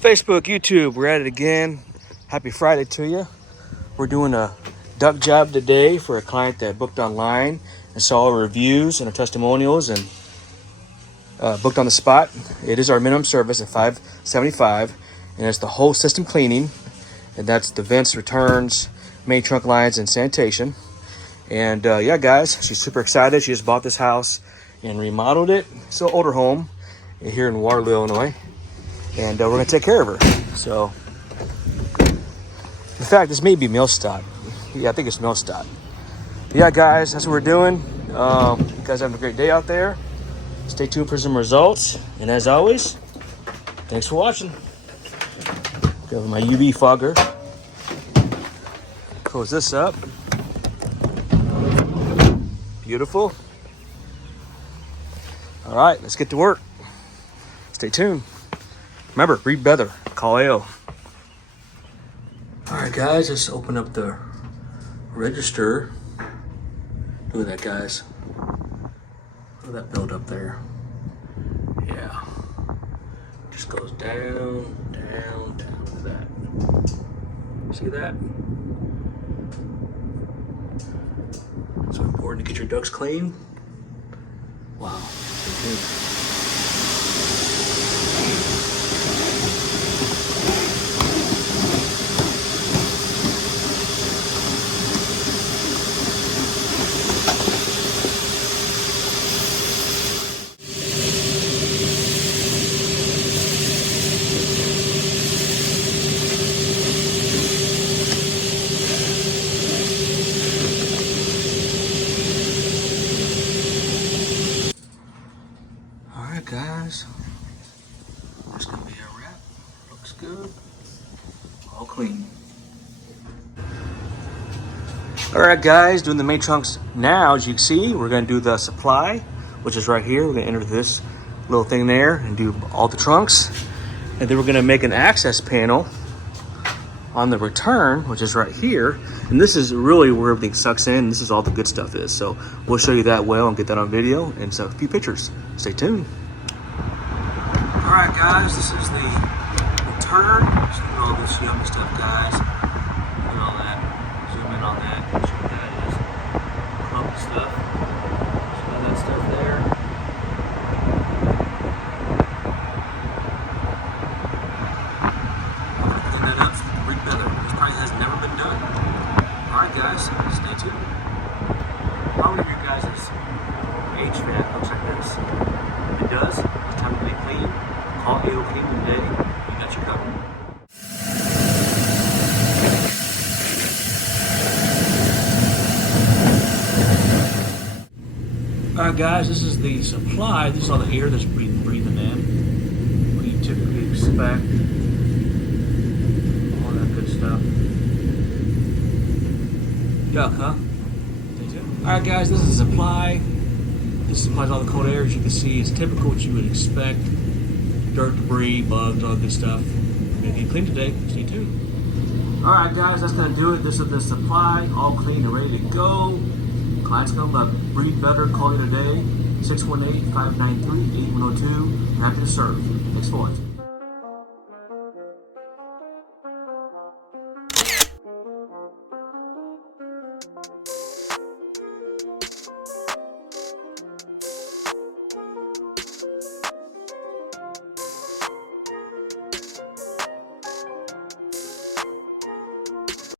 Facebook, YouTube, we're at it again. Happy Friday to you. We're doing a duct job today for a client that booked online and saw our reviews and our testimonials and booked on the spot. It is our minimum service at $575, and it's the whole system cleaning, and that's the vents, returns, main trunk lines, and sanitation. And yeah, guys, she's super excited. She just bought this house and remodeled it. It's an older home here in Waterloo, Illinois. And we're gonna take care of her. So, in fact, this may be Millstadt. Yeah, I think it's Millstadt. Yeah, guys, that's what we're doing. You guys have a great day out there. Stay tuned for some results. And as always, thanks for watching. Go with my UV fogger. Close this up. Beautiful. All right, let's get to work. Stay tuned. Remember, breathe better. Call AO. All right, guys, let's open up the register. Look at that, guys. Look at that build up there. Yeah. Just goes down, down, down. Look at that. See that? So important to get your ducts clean. Wow. Stay tuned. Guys, that's gonna be a wrap. Looks good. All clean. All right, guys, doing the main trunks now. As you can see, we're gonna do the supply, which is right here. We're gonna enter this little thing there and do all the trunks. And then we're gonna make an access panel on the return, which is right here. And this is really where everything sucks in. This is all the good stuff is. So we'll show you that well and get that on video and a few pictures. Stay tuned. Alright, guys, this is the return. Just look at all this yummy stuff, guys. Look at all that. Zoom in on that. See what that is. Clumpy stuff. See all that stuff there. I'm gonna clean that up so we can breathe better. This probably has never been done. Alright, guys, stay tuned. How many of you guys' HVAC looks like this? If it does, it's time to make clean. Call AO Clean today. You got your covered. Alright, guys, this is the supply. This is all the air that's breathing in. What you typically expect. All that good stuff. Duct, huh? Alright, guys, this is the supply. This supplies all the cold air. As you can see, it's typical what you would expect. Dirt, debris, bugs, all good stuff. We're gonna get clean today. Stay tuned. Alright, guys, that's gonna do it. This is the supply, all clean and ready to go. Clients gonna breathe better. Call you today. 618-593-8102. We're happy to serve. Thanks for watching.